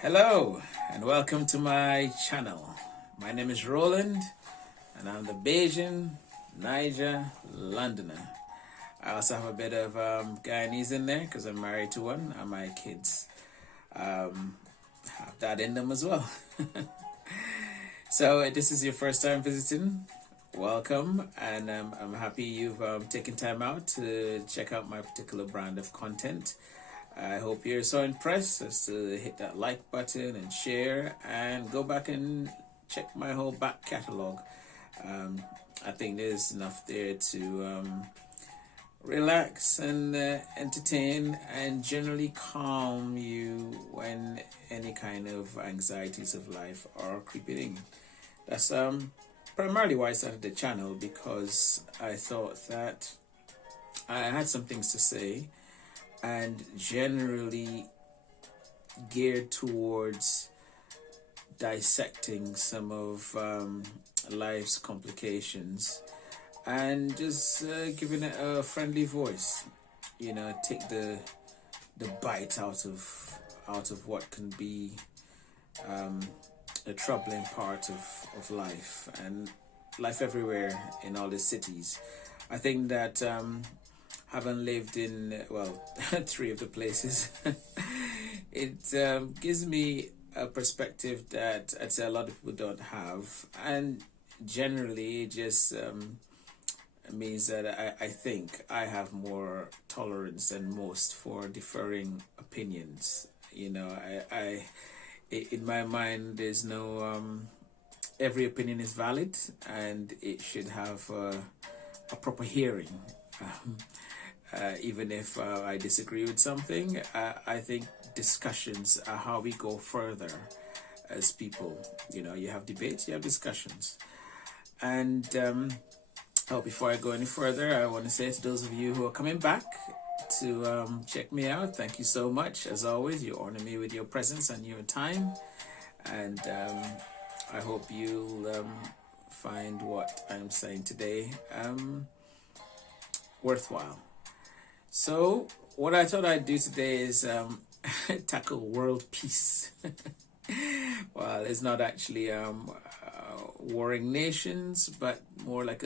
Hello and welcome to my channel. My name is Roland and I'm the Bajan, Niger, Londoner. I also have a bit of Guyanese in there because I'm married to one and my kids have that in them as well. So if this is your first time visiting, welcome, and I'm happy you've taken time out to check out my particular brand of content. I hope you're so impressed as to hit that like button and share and go back and check my whole back catalog. I think there's enough there to relax and entertain and generally calm you when any kind of anxieties of life are creeping in. That's primarily why I started the channel, because I thought that I had some things to say and generally geared towards dissecting some of life's complications and just giving it a friendly voice. You know, take the bite out of what can be the troubling part of life and life everywhere in all the cities. I think that having lived in, well, three of the places, it gives me a perspective that I'd say a lot of people don't have, and generally it just means that I think I have more tolerance than most for differing opinions. You know, I in my mind there's no every opinion is valid and it should have a proper hearing. Even if I disagree with something, I think discussions are how we go further as people. You know, you have debates, you have discussions. And before I go any further, I want to say to those of you who are coming back to check me out, thank you so much. As always, you honor me with your presence and your time. And I hope you'll find what I'm saying today worthwhile. So what I thought I'd do today is tackle world peace. Well, it's not actually warring nations, but more like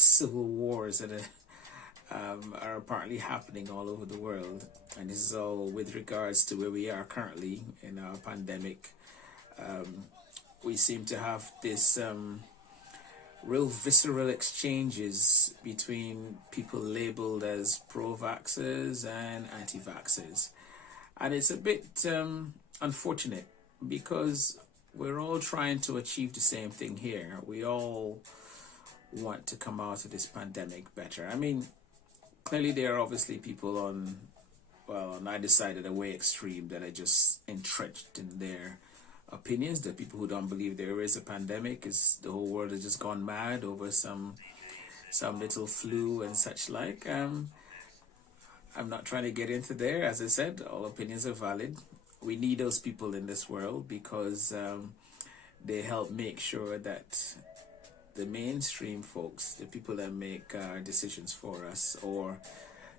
civil wars that are apparently happening all over the world, and this is all with regards to where we are currently in our pandemic. We seem to have this real visceral exchanges between people labeled as pro-vaxxers and anti-vaxxers. And it's a bit unfortunate because we're all trying to achieve the same thing here. We all want to come out of this pandemic better. I mean, clearly there are obviously people on either side of the way extreme that are just entrenched in their opinions. The people who don't believe there is a pandemic, is the whole world has just gone mad over some little flu and such like. I'm not trying to get into there. As I said, all opinions are valid. We need those people in this world because they help make sure that the mainstream folks, the people that make decisions for us, or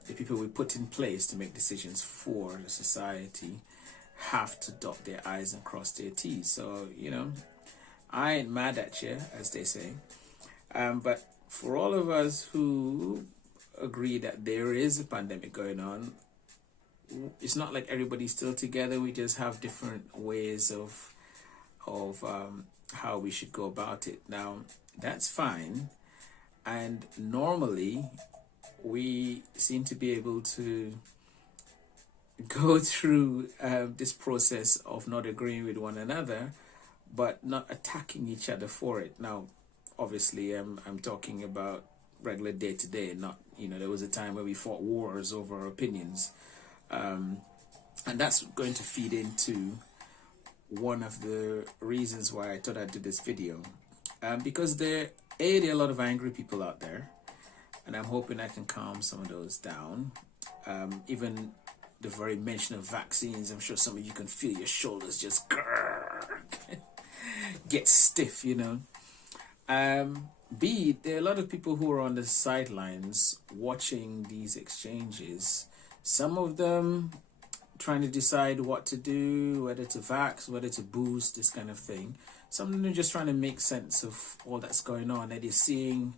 the people we put in place to make decisions for the society, have to dot their I's and cross their T's. So, you know, I ain't mad at you, as they say. But for all of us who agree that there is a pandemic going on, it's not like everybody's still together. We just have different ways of how we should go about it. Now, that's fine. And normally, we seem to be able to go through this process of not agreeing with one another, but not attacking each other for it. Now, obviously, I'm talking about regular day to day, not, you know, there was a time where we fought wars over opinions. And that's going to feed into one of the reasons why I thought I'd do this video. Because there are a lot of angry people out there, and I'm hoping I can calm some of those down. Even the very mention of vaccines, I'm sure some of you can feel your shoulders just get stiff, you know. B, there are a lot of people who are on the sidelines watching these exchanges. Some of them trying to decide what to do, whether to vax, whether to boost, this kind of thing. Some of them are just trying to make sense of all that's going on, and they're seeing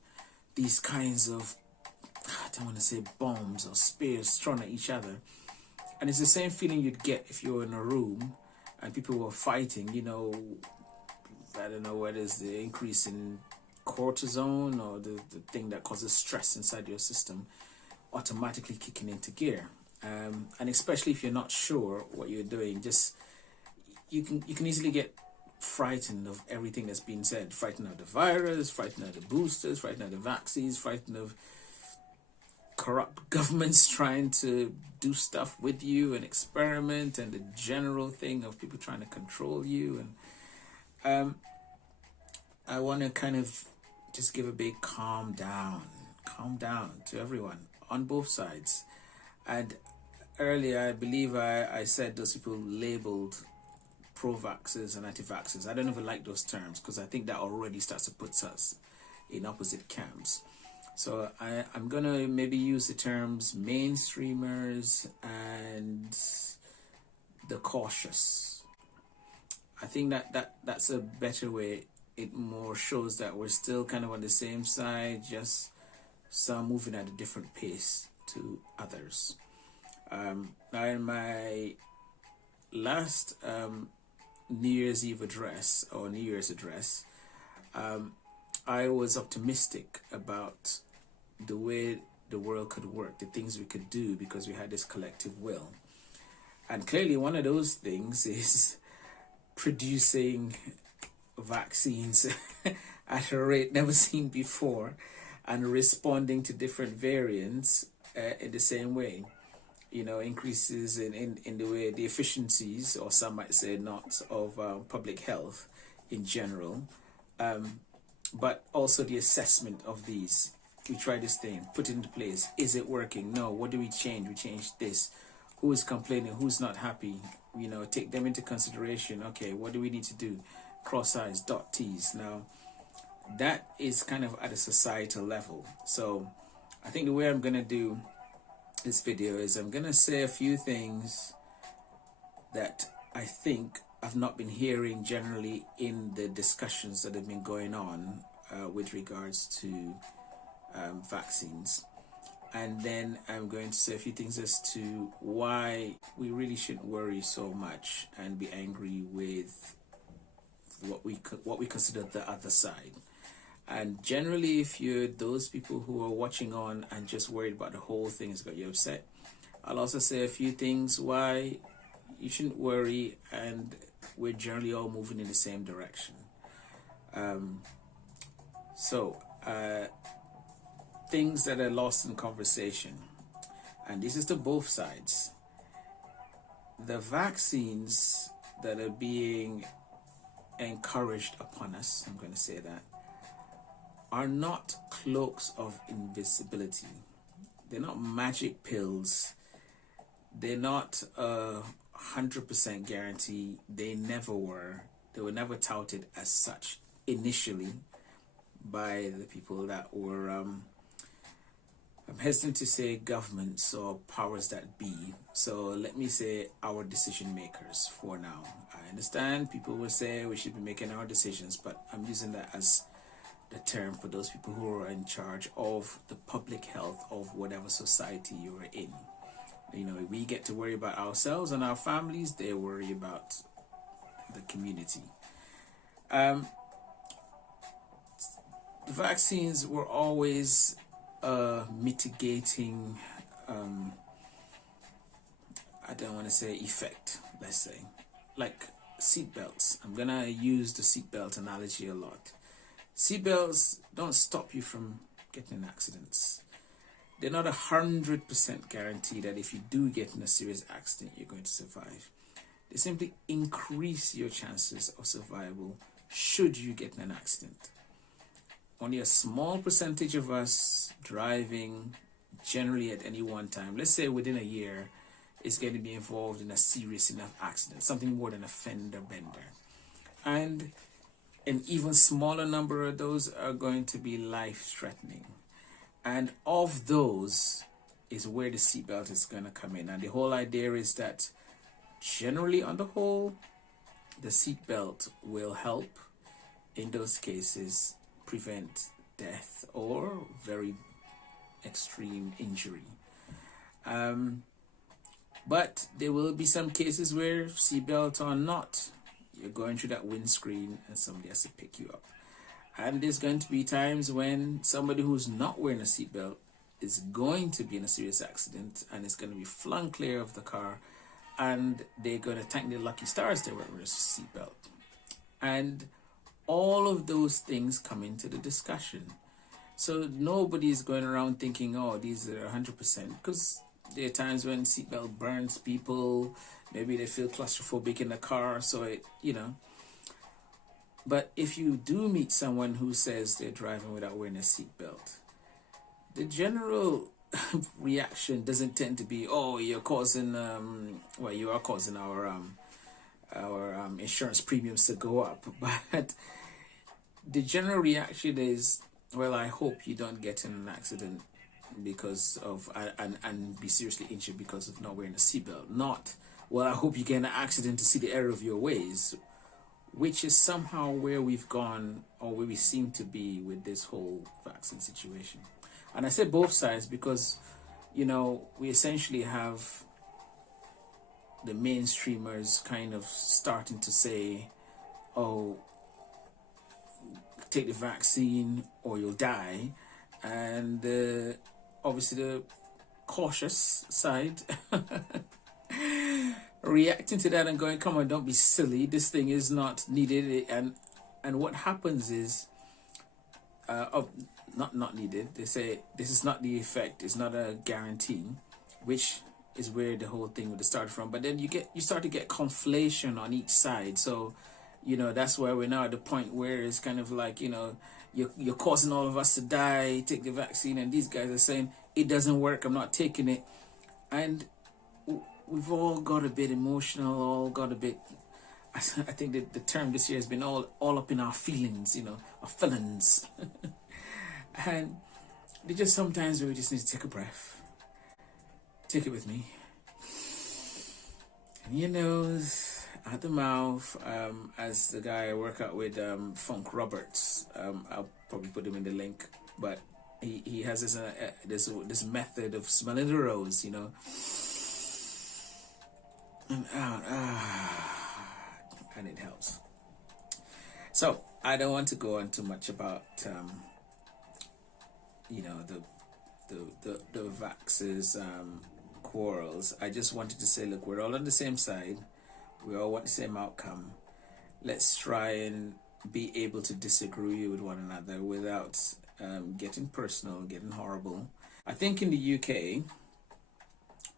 these kinds of, I don't want to say bombs or spears thrown at each other. And it's the same feeling you'd get if you were in a room and people were fighting, you know, I don't know whether it's the increase in cortisone or the thing that causes stress inside your system automatically kicking into gear. And especially if you're not sure what you're doing, just you can easily get frightened of everything that's been said. Frightened of the virus, frightened of the boosters, frightened of the vaccines, frightened of corrupt governments trying to do stuff with you and experiment, and the general thing of people trying to control you. And I want to kind of just give a big calm down to everyone on both sides. And earlier, I believe I said those people labeled pro-vaxxers and anti-vaxxers. I don't even like those terms, because I think that already starts to put us in opposite camps. So I'm going to maybe use the terms mainstreamers and the cautious. I think that's a better way. It more shows that we're still kind of on the same side, just some moving at a different pace to others. Now, in my last New Year's Eve address, or New Year's address, I was optimistic about the way the world could work, the things we could do, because we had this collective will. And clearly one of those things is producing vaccines at a rate never seen before, and responding to different variants in the same way. You know, increases in the way, the efficiencies, or some might say not, of public health in general. But also the assessment of these. We try this thing, put it into place. Is it working? No. What do we change? We change this. Who is complaining? Who's not happy? You know, take them into consideration. Okay, what do we need to do? Cross I's, dot T's. Now, that is kind of at a societal level. So I think the way I'm going to do this video is I'm going to say a few things that I think I've not been hearing generally in the discussions that have been going on with regards to vaccines. And then I'm going to say a few things as to why we really shouldn't worry so much and be angry with what we consider the other side. And generally, if you're those people who are watching on and just worried about the whole thing has got you upset, I'll also say a few things why you shouldn't worry, and we're generally all moving in the same direction. Things that are lost in conversation, and this is to both sides. The vaccines that are being encouraged upon us, I'm going to say that, are not cloaks of invisibility. They're not magic pills. They're not 100% guarantee. They never were. They were never touted as such initially by the people that were, I'm hesitant to say governments or powers that be. So let me say our decision makers for now. I understand people will say we should be making our decisions, but I'm using that as the term for those people who are in charge of the public health of whatever society you are in. You know, we get to worry about ourselves and our families. They worry about the community. The vaccines were always mitigating, I don't want to say effect, let's say. Like seatbelts. I'm going to use the seatbelt analogy a lot. Seatbelts don't stop you from getting in accidents. They're not 100% guarantee that if you do get in a serious accident, you're going to survive. They simply increase your chances of survival should you get in an accident. Only a small percentage of us driving generally at any one time, let's say within a year, is going to be involved in a serious enough accident, something more than a fender bender. And an even smaller number of those are going to be life-threatening. And of those is where the seatbelt is going to come in. And the whole idea is that generally, on the whole, the seatbelt will help in those cases prevent death or very extreme injury. But there will be some cases where seatbelts are not. You're going through that windscreen and somebody has to pick you up. And there's going to be times when somebody who's not wearing a seatbelt is going to be in a serious accident and is going to be flung clear of the car, and they're going to thank their lucky stars they weren't wearing a seatbelt. And all of those things come into the discussion. So nobody's going around thinking, oh, these are 100%, because there are times when seatbelt burns people, maybe they feel claustrophobic in the car, so it, But if you do meet someone who says they're driving without wearing a seatbelt, the general reaction doesn't tend to be, oh, you're causing, you are causing our insurance premiums to go up. But the general reaction is, well, I hope you don't get in an accident because of, and be seriously injured because of not wearing a seatbelt. Not, well, I hope you get in an accident to see the error of your ways, which is somehow where we've gone, or where we seem to be with this whole vaccine situation. And I say both sides because, we essentially have the mainstreamers kind of starting to say, oh, take the vaccine or you'll die. And obviously the cautious side reacting to that and going, come on, don't be silly. This thing is not needed. And what happens is, not needed. They say this is not the effect. It's not a guarantee, which is where the whole thing would start from. But then you start to get conflation on each side. So, that's why we're now at the point where it's kind of like, you're causing all of us to die. Take the vaccine, and these guys are saying it doesn't work. I'm not taking it, and we've all got a bit emotional. All got a bit. I think that the term this year has been all up in our feelings. Our feelings. And they just sometimes we just need to take a breath. Take it with me. In your nose, out the mouth. As the guy I work out with, Funk Roberts, I'll probably put him in the link. But he has this method of smelling the rose, and out, and it helps. So I don't want to go on too much about the vaxxers quarrels. I just wanted to say, look, we're all on the same side. We all want the same outcome. Let's try and be able to disagree with one another without getting personal, getting horrible. I think in the UK,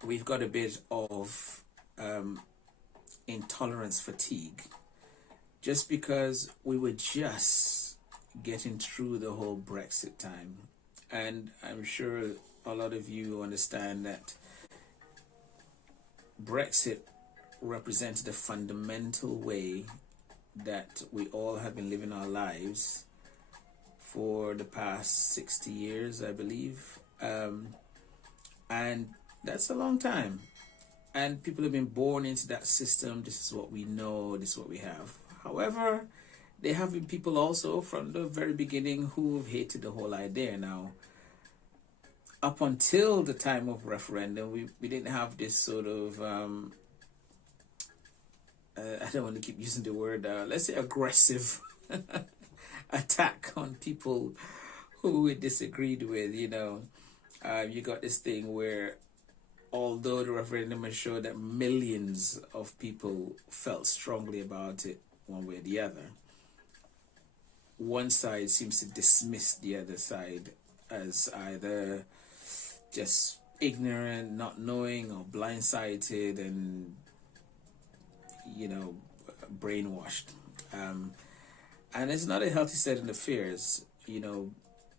we've got a bit of intolerance fatigue, just because we were just getting through the whole Brexit time. And I'm sure a lot of you understand that Brexit represented a fundamental way that we all have been living our lives for the past 60 years, I believe. And that's a long time. And people have been born into that system. This is what we know, this is what we have. However, there have been people also from the very beginning who have hated the whole idea. Now, up until the time of referendum, we didn't have this sort of, I don't want to keep using the word, let's say aggressive attack on people who we disagreed with, you got this thing where, although the referendum has showed that millions of people felt strongly about it one way or the other, one side seems to dismiss the other side as either just ignorant, not knowing, or blindsided, and brainwashed. And it's not a healthy state of affairs.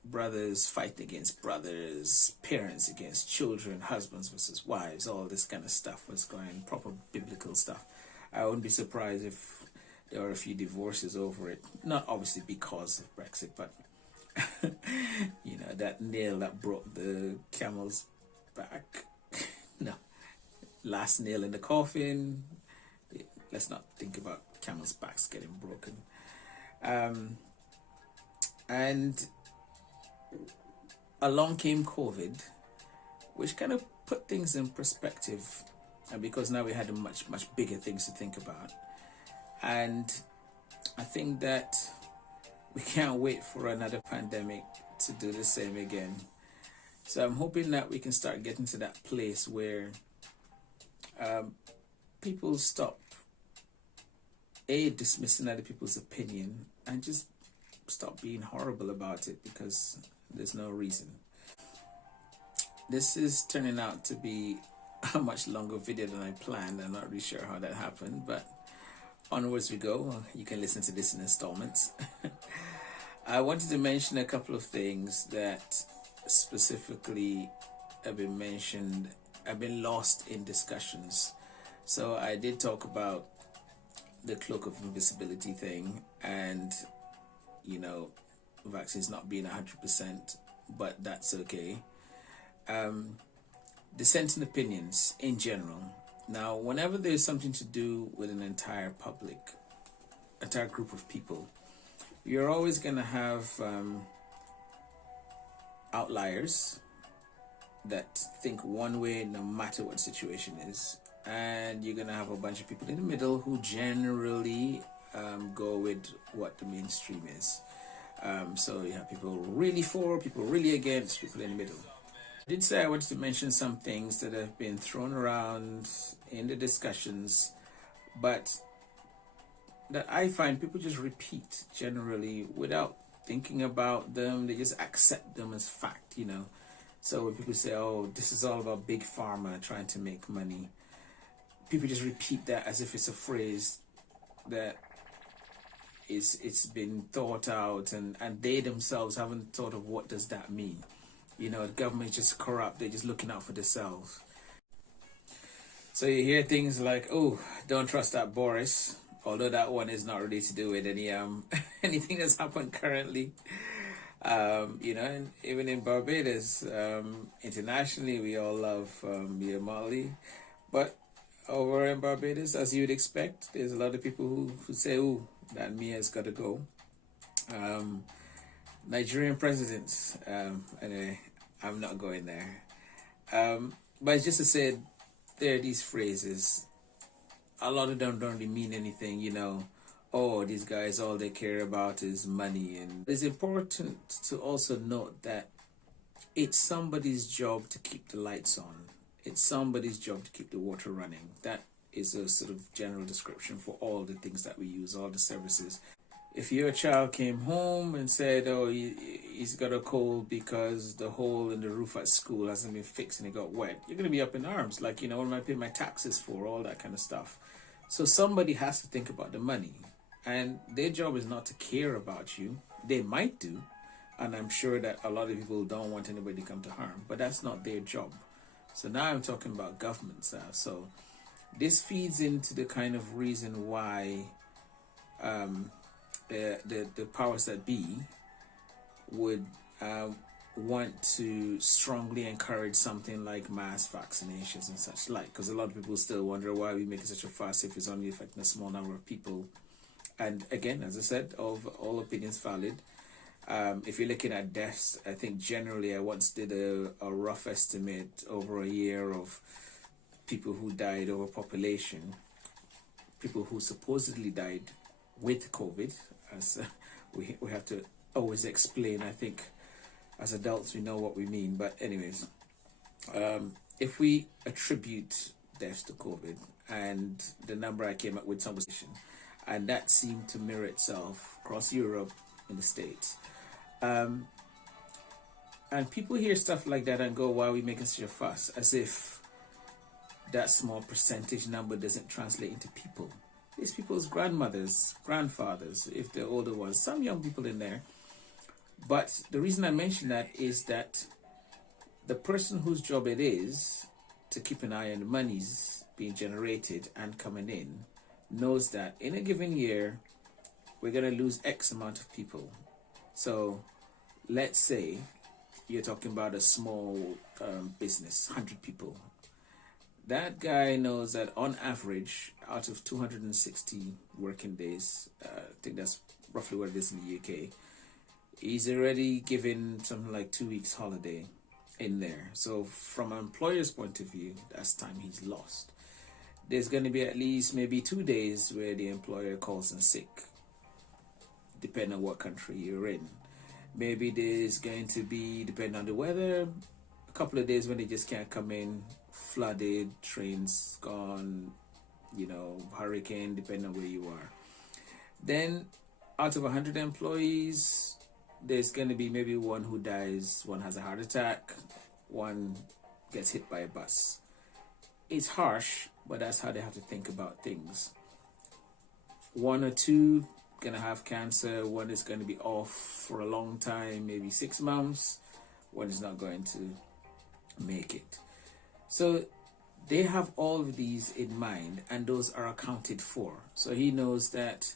Brothers fight against brothers, parents against children, husbands versus wives, all this kind of stuff was going, proper biblical stuff. I wouldn't be surprised if there are a few divorces over it. Not obviously because of Brexit, but that nail that broke the camel's back. No, last nail in the coffin. let's not think about camels' backs getting broken. And along came COVID, which kind of put things in perspective, and because now we had much bigger things to think about. And I think that we can't wait for another pandemic to do the same again. So I'm hoping that we can start getting to that place where people stop dismissing other people's opinion and just stop being horrible about it, because there's no reason. This is turning out to be a much longer video than I planned. I'm not really sure how that happened, but onwards we go. You can listen to this in installments. I wanted to mention a couple of things that specifically have been mentioned, have been lost in discussions. So I did talk about the cloak of invisibility thing, and vaccines not being 100%, but that's okay. Dissenting opinions in general. Now, whenever there's something to do with an entire group of people, you're always going to have outliers that think one way no matter what the situation is, and you're going to have a bunch of people in the middle who generally go with what the mainstream is. So you have people really for, people really against, people in the middle. I did say I wanted to mention some things that have been thrown around in the discussions, but that I find people just repeat generally without thinking about them. They just accept them as fact, So when people say, oh, this is all about big pharma trying to make money, people just repeat that as if it's a phrase that it's been thought out, and they themselves haven't thought of what does that mean. The government is just corrupt. They're just looking out for themselves. So you hear things like, oh, don't trust that Boris, although that one is not really to do with any anything that's happened currently. And even in Barbados, internationally, we all love Mia Mali. But over in Barbados, as you would expect, there's a lot of people who say, oh, that Mia's got to go. Nigerian presidents, anyway, I'm not going there. But it's just to say, there are these phrases. A lot of them don't really mean anything, Oh, these guys, all they care about is money. And it's important to also note that it's somebody's job to keep the lights on. It's somebody's job to keep the water running. That is a sort of general description for all the things that we use, all the services. If your child came home and said, oh, he's got a cold because the hole in the roof at school hasn't been fixed and it got wet, you're going to be up in arms. Like, what am I paying my taxes for? All that kind of stuff. So somebody has to think about the money. And their job is not to care about you. They might do. And I'm sure that a lot of people don't want anybody to come to harm. But that's not their job. So now I'm talking about governments now. So this feeds into the kind of reason why the powers that be would want to strongly encourage something like mass vaccinations and such like, because a lot of people still wonder why we make such a fuss if it's only affecting a small number of people. And again, as I said, all opinions valid. If you're looking at deaths, I think generally I once did a rough estimate over a year of people who died over population, people who supposedly died with COVID, as we have to always explain. I think as adults we know what we mean, but anyways, if we attribute deaths to COVID, and the number I came up with, some position, and that seemed to mirror itself across Europe, in the States, and people hear stuff like that and go, why are we making such a fuss, as if that small percentage number doesn't translate into people. These people's grandmothers, grandfathers, if they're older ones, some young people in there. But the reason I mention that is that the person whose job it is to keep an eye on the monies being generated and coming in knows that in a given year, we're going to lose X amount of people. So let's say you're talking about a small business, 100 people. that guy knows that on average, out of 260 working days, I think that's roughly what it is in the UK, he's already given something like 2 weeks holiday in there. So from an employer's point of view, that's time he's lost. There's going to be at least maybe 2 days where the employer calls in sick, depending on what country you're in. Maybe there's going to be, depending on the weather, a couple of days when they just can't come in, flooded, trains gone, hurricane, depending on where you are. Then out of 100 employees, there's going to be maybe one who dies, one has a heart attack, one gets hit by a bus. It's harsh, but that's how they have to think about things. One or two gonna have cancer, one is going to be off for a long time, maybe 6 months, one is not going to make it. So they have all of these in mind, and those are accounted for. So he knows that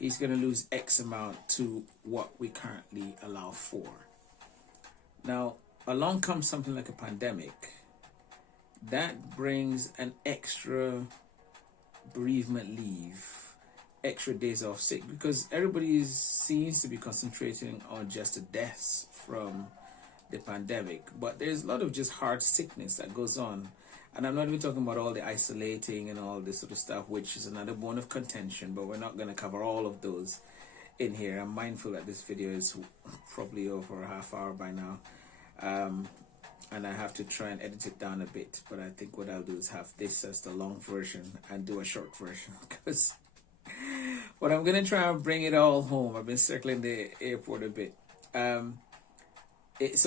he's going to lose X amount to what we currently allow for. Now, along comes something like a pandemic. That brings an extra bereavement leave, extra days off sick, because everybody seems to be concentrating on just the deaths from the pandemic. But there's a lot of just hard sickness that goes on. And I'm not even talking about all the isolating and all this sort of stuff, which is another bone of contention, but we're not going to cover all of those in here. I'm mindful that this video is probably over a half hour by now. And I have to try and edit it down a bit. But I think what I'll do is have this as the long version and do a short version. Because what I'm going to try and bring it all home. I've been circling the airport a bit. But it's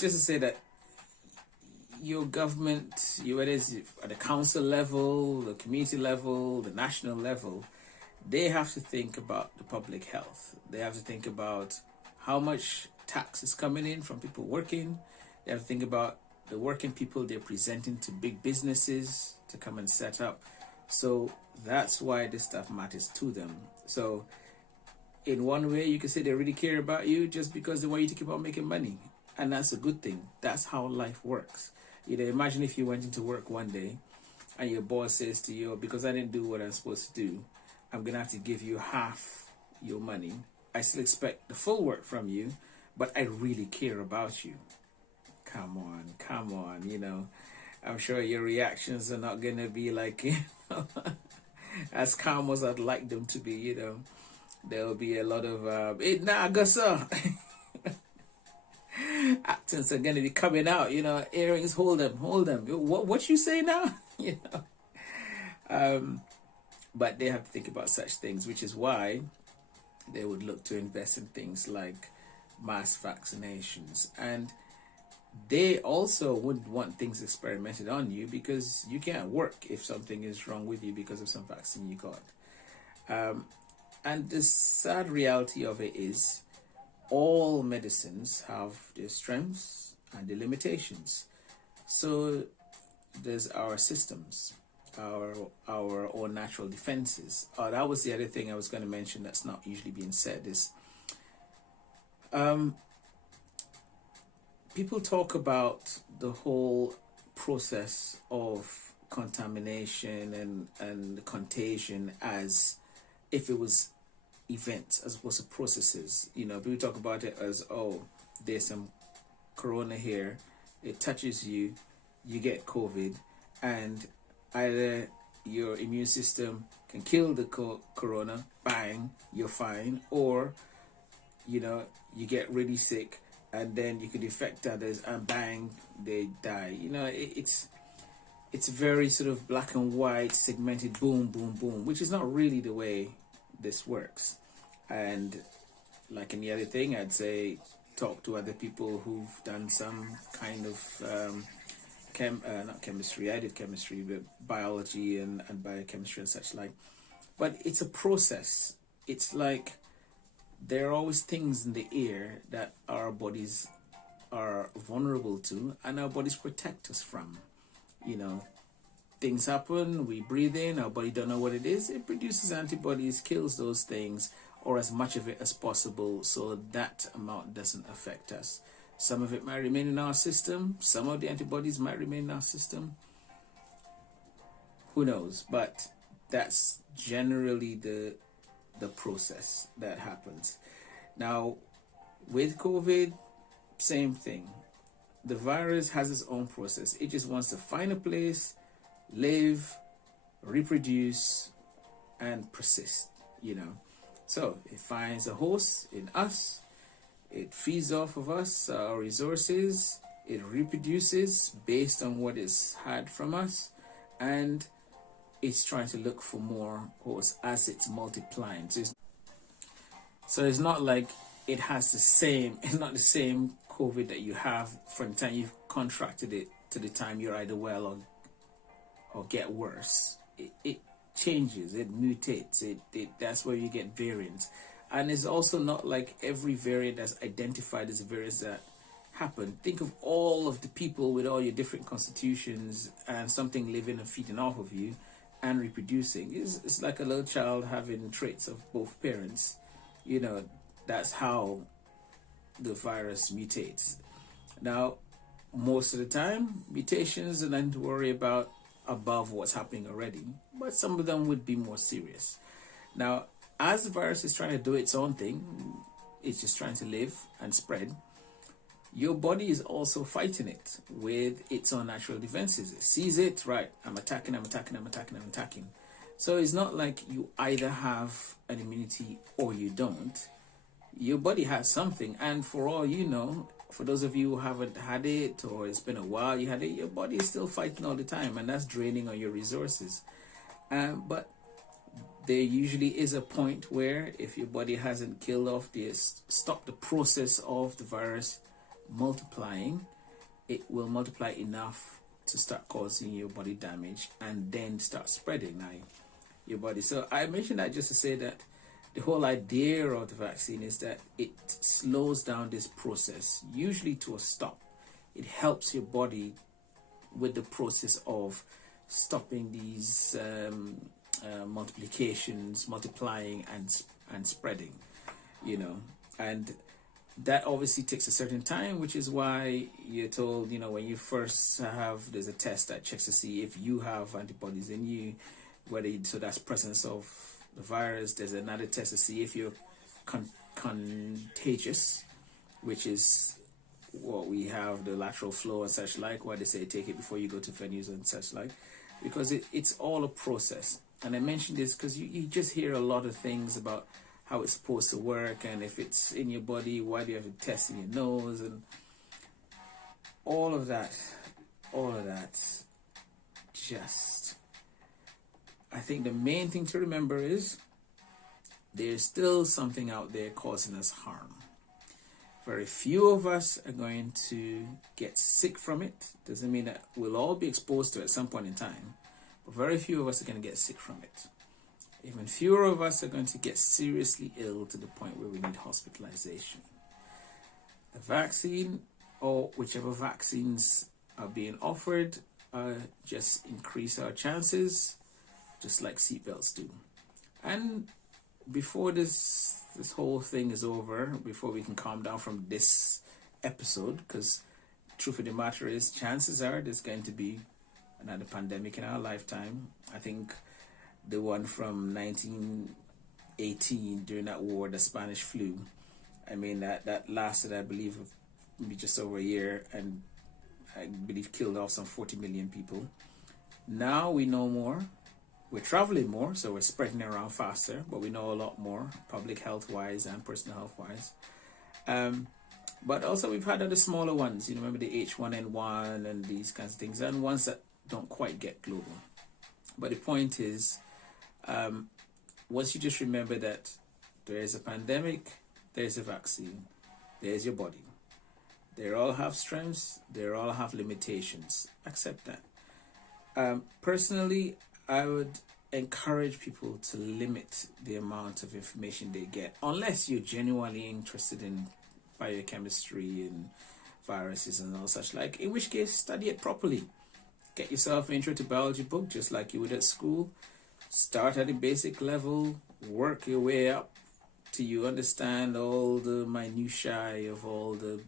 just to say that your government, whether it's at the council level, the community level, the national level, they have to think about the public health. They have to think about how much tax is coming in from people working. They have to think about the working people they're presenting to big businesses to come and set up. So that's why this stuff matters to them. So in one way, you can say they really care about you just because they want you to keep on making money. And that's a good thing. That's how life works. Imagine if you went into work one day and your boss says to you, because I didn't do what I'm supposed to do, I'm going to have to give you half your money. I still expect the full work from you, but I really care about you. Come on, I'm sure your reactions are not going to be like, as calm as I'd like them to be, There will be a lot of, accents are going to be coming out, earrings, hold them. What you say now? But they have to think about such things, which is why they would look to invest in things like mass vaccinations. And they also wouldn't want things experimented on you, because you can't work if something is wrong with you because of some vaccine you got. And the sad reality of it is all medicines have their strengths and their limitations. So there's our systems, our own natural defenses. That was the other thing I was going to mention that's not usually being said is people talk about the whole process of contamination and contagion as if it was events as opposed to processes. People talk about it as, there's some corona here, it touches you, you get COVID, and either your immune system can kill the corona, bang, you're fine, or you get really sick and then you could infect others and bang, they die. It's very sort of black and white, segmented, boom, boom, boom, which is not really the way this works. And like any other thing, I'd say talk to other people who've done some kind of not chemistry, I did chemistry, but biology and biochemistry and such like. But it's a process. It's like there are always things in the air that our bodies are vulnerable to and our bodies protect us from. Things happen, we breathe in, our body don't know what it is, it produces antibodies, kills those things, or as much of it as possible, so that amount doesn't affect us. Some of it might remain in our system, some of the antibodies might remain in our system, Who knows? But that's generally the process that happens. Now, with COVID, same thing. The virus has its own process. It just wants to find a place, live, reproduce, and persist, you know. So it finds a host in us, it feeds off of us, our resources, it reproduces based on what it's had from us, and it's trying to look for more hosts as it's multiplying. So it's not like it has the same, it's not the same COVID that you have from the time you've contracted it to the time you're either well or get worse. It changes, it mutates, that's where you get variants. And it's also not like every variant that's identified as a variant that happened. Think of all of the people with all your different constitutions and something living and feeding off of you and reproducing. It's like a little child having traits of both parents. You know, that's how the virus mutates. Now, most of the time, mutations are nothing to worry about above what's happening already, but some of them would be more serious. Now, as the virus is trying to do its own thing, it's just trying to live and spread, your body is also fighting it with its own natural defenses. It sees it, right, I'm attacking. So it's not like you either have an immunity or you don't. Your body has something, and for all you know, for those of you who haven't had it or it's been a while you had it, your body is still fighting all the time, and that's draining on your resources. But there usually is a point where if your body hasn't killed off stop the process of the virus multiplying, it will multiply enough to start causing your body damage and then start spreading now your body. So I mentioned that just to say that the whole idea of the vaccine is that it slows down this process, usually to a stop. It helps your body with the process of stopping these multiplications, multiplying and spreading, you know. And that obviously takes a certain time, which is why you're told, you know, when you first there's a test that checks to see if you have antibodies in you, so that's presence of the virus. There's another test to see if you're contagious, which is what we have, the lateral flow and such like, why they say take it before you go to venues and such like, because it's all a process. And I mentioned this because you just hear a lot of things about how it's supposed to work, and if it's in your body, why do you have to test in your nose, and all of that. Just, I think the main thing to remember is there's still something out there causing us harm. Very few of us are going to get sick from it. Doesn't mean that we'll all be exposed to it at some point in time, but very few of us are going to get sick from it. Even fewer of us are going to get seriously ill to the point where we need hospitalization. The vaccine, or whichever vaccines are being offered, just increase our chances, just like seatbelts do. And before this whole thing is over, before we can calm down from this episode, because truth of the matter is, chances are there's going to be another pandemic in our lifetime. I think the one from 1918 during that war, the Spanish flu, I mean, that lasted, I believe, maybe just over a year, and I believe killed off some 40 million people. Now we know more. We're traveling more, so we're spreading around faster, but we know a lot more, public health-wise and personal health-wise. But also we've had other smaller ones, you know, remember the H1N1 and these kinds of things, and ones that don't quite get global. But the point is, once you just remember that there is a pandemic, there's a vaccine, there's your body. They all have strengths, they all have limitations. Accept that. Personally, I would encourage people to limit the amount of information they get, unless you're genuinely interested in biochemistry and viruses and all such like, in which case study it properly. Get yourself an intro to biology book just like you would at school. Start at the basic level, work your way up till you understand all the minutiae of all the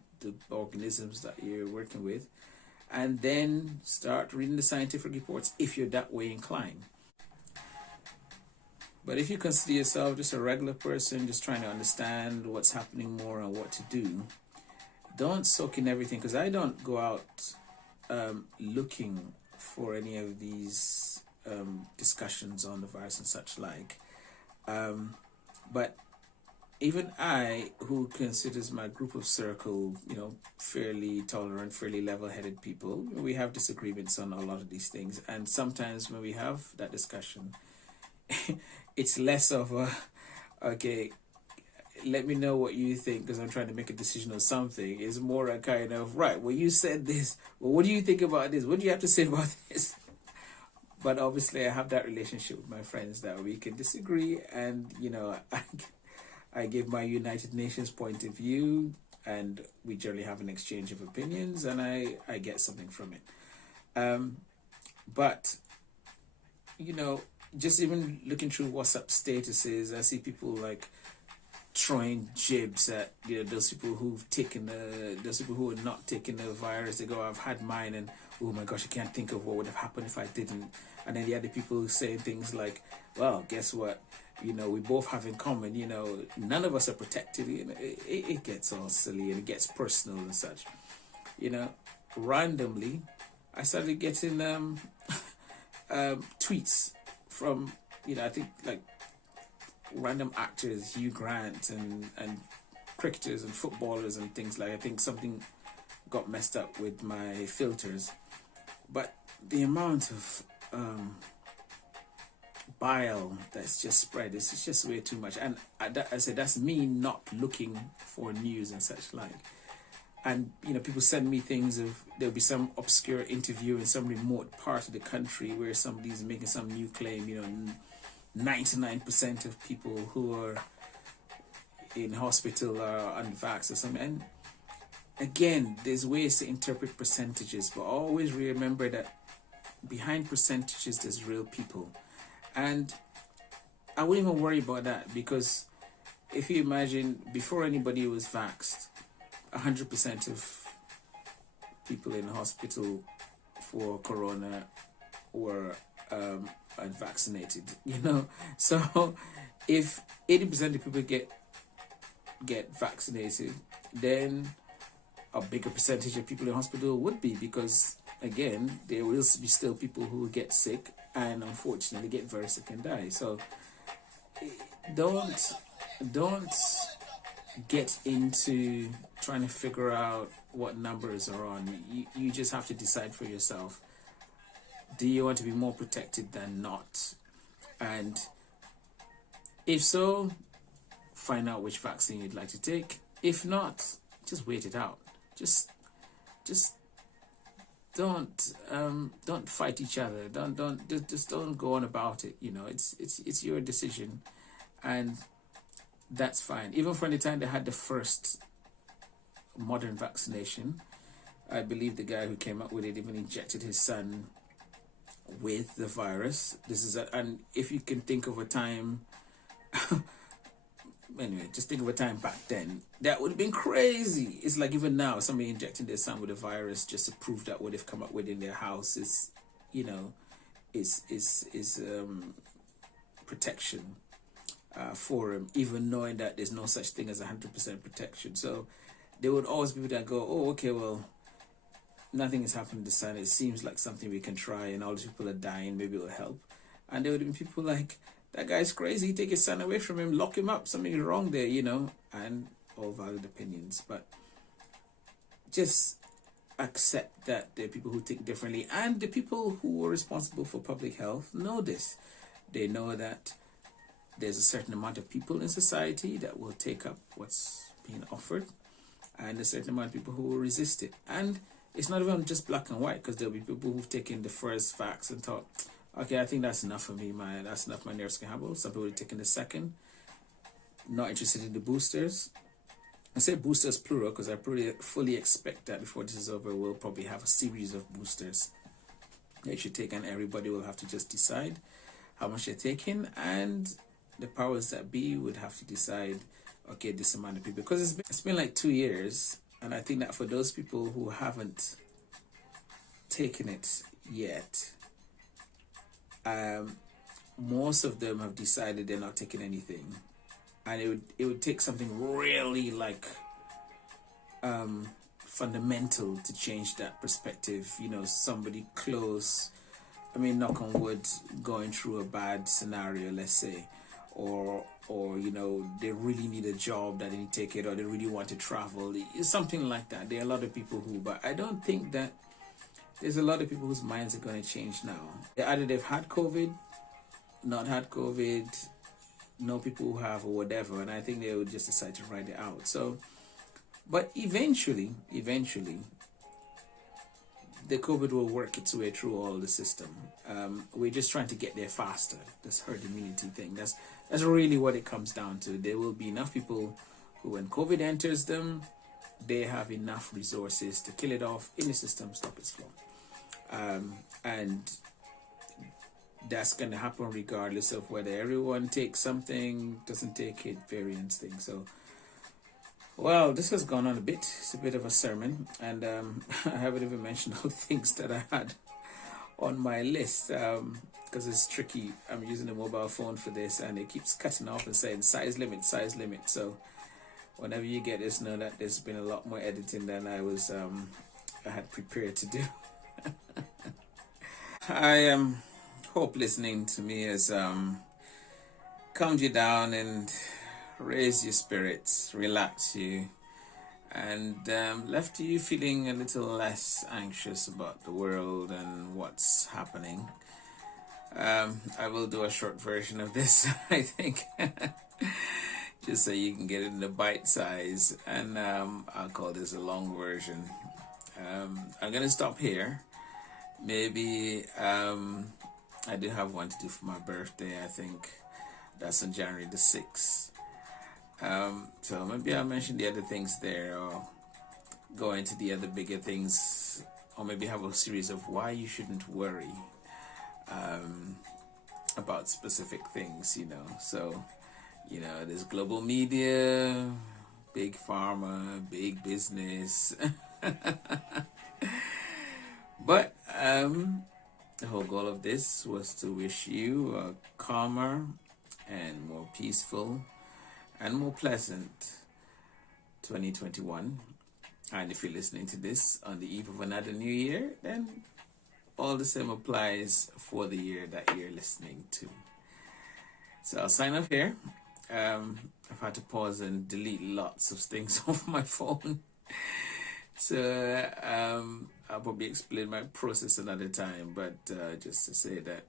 organisms that you're working with, and then start reading the scientific reports if you're that way inclined. But if you consider yourself just a regular person, just trying to understand what's happening more and what to do, don't soak in everything, because I don't go out looking for any of these discussions on the virus and such like. But even I, who considers my group of circle, fairly tolerant, fairly level-headed people, we have disagreements on a lot of these things. And sometimes when we have that discussion, it's less of a, okay, let me know what you think because I'm trying to make a decision on something. It's more a kind of, right, well, you said this. Well, what do you think about this? What do you have to say about this? But obviously I have that relationship with my friends that we can disagree, and, I give my United Nations point of view, and we generally have an exchange of opinions, and I get something from it. But, just even looking through WhatsApp statuses, I see people like throwing jibs at those people who've taken those people who are not taking the virus. They go, I've had mine, and oh my gosh, I can't think of what would have happened if I didn't. And then the other people saying things like, well, guess what? We both have in common, none of us are protected. It gets all silly and it gets personal and such. Randomly, I started getting tweets from, I think like random actors, Hugh Grant and cricketers and footballers and things like. I think something got messed up with my filters, but the amount of bile that's just spread, it's just way too much. And I said that's me not looking for news and such like. And people send me things of there'll be some obscure interview in some remote part of the country where somebody's making some new claim. 99% of people who are in hospital are unvaxxed or something. And again, there's ways to interpret percentages, but always remember that behind percentages there's real people. And I wouldn't even worry about that, because if you imagine before anybody was vaxxed, 100% of people in the hospital for corona were unvaccinated, So if 80% of people get vaccinated, then a bigger percentage of people in hospital would be, because again, there will be still people who get sick and unfortunately get very sick and die. So don't get into trying to figure out what numbers are on. You just have to decide for yourself. Do you want to be more protected than not? And if so, find out which vaccine you'd like to take. If not, just wait it out. Just don't fight each other. Don't go on about it. It's your decision, and that's fine. Even from the time they had the first modern vaccination, I believe the guy who came up with it even injected his son with the virus. And if you can think of a time, anyway, just think of a time back then, that would have been crazy. It's like even now, somebody injecting their son with a virus just to prove that what they've come up with in their house is, is protection for him, even knowing that there's no such thing as 100% protection. So there would always be people that go, oh, okay, well, nothing has happened to the son. It seems like something we can try, and all these people are dying. Maybe it will help. And there would be people like, that guy's crazy. Take his son away from him. Lock him up. Something is wrong there, And all valid opinions. But just accept that there are people who think differently. And the people who are responsible for public health know this. They know that there's a certain amount of people in society that will take up what's being offered, and a certain amount of people who will resist it. And it's not even just black and white, because there'll be people who've taken the first vax and thought, okay, I think that's enough for me, that's enough, my nerves can handle. Some people have taken the second, not interested in the boosters. I say boosters plural because I fully expect that before this is over, we'll probably have a series of boosters that you take, and everybody will have to just decide how much they're taking, and the powers that be would have to decide, okay, this amount of people, because it's been like 2 years, and I think that for those people who haven't taken it yet, most of them have decided they're not taking anything, and it would take something really like fundamental to change that perspective. You know, somebody close, I mean, knock on wood, going through a bad scenario, let's say, or you know, they really need a job that they need to take it, or they really want to travel, something like that. There are a lot of people who, but I don't think that there's a lot of people whose minds are going to change now. Either they've had COVID, not had COVID, know people who have, or whatever, and I think they would just decide to ride it out. So, but eventually, the COVID will work its way through all the system. We're just trying to get there faster. This herd immunity thing. That's really what it comes down to. There will be enough people who, when COVID enters them, they have enough resources to kill it off in the system, stop its flow. And that's going to happen regardless of whether everyone takes something, doesn't take it, variance thing. So, well, this has gone on a bit. It's a bit of a sermon, and I haven't even mentioned all the things that I had on my list, because it's tricky. I'm using a mobile phone for this, and it keeps cutting off and saying size limit. So whenever you get this, know that there's been a lot more editing than I had prepared to do. I hope listening to me has calmed you down and raise your spirits, relax you, and left you feeling a little less anxious about the world and what's happening. I will do a short version of this, I think, just so you can get it in the bite size, and I'll call this a long version. I'm gonna stop here. Maybe I do have one to do for my birthday. I think that's on January the 6th. So maybe I'll mention the other things there, or go into the other bigger things, or maybe have a series of why you shouldn't worry about specific things, you know. So, you know, there's global media, big pharma, big business. But the whole goal of this was to wish you a calmer and more peaceful and more pleasant 2021. And if you're listening to this on the eve of another new year, then all the same applies for the year that you're listening to. So I'll sign off here. I've had to pause and delete lots of things off my phone. So I'll probably explain my process another time, but just to say that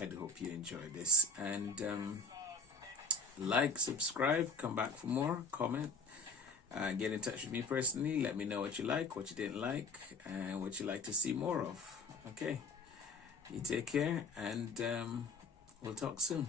I do hope you enjoy this. And like, subscribe, come back for more, comment, get in touch with me personally. Let me know what you like, what you didn't like, and what you like to see more of. Okay, you take care, and we'll talk soon.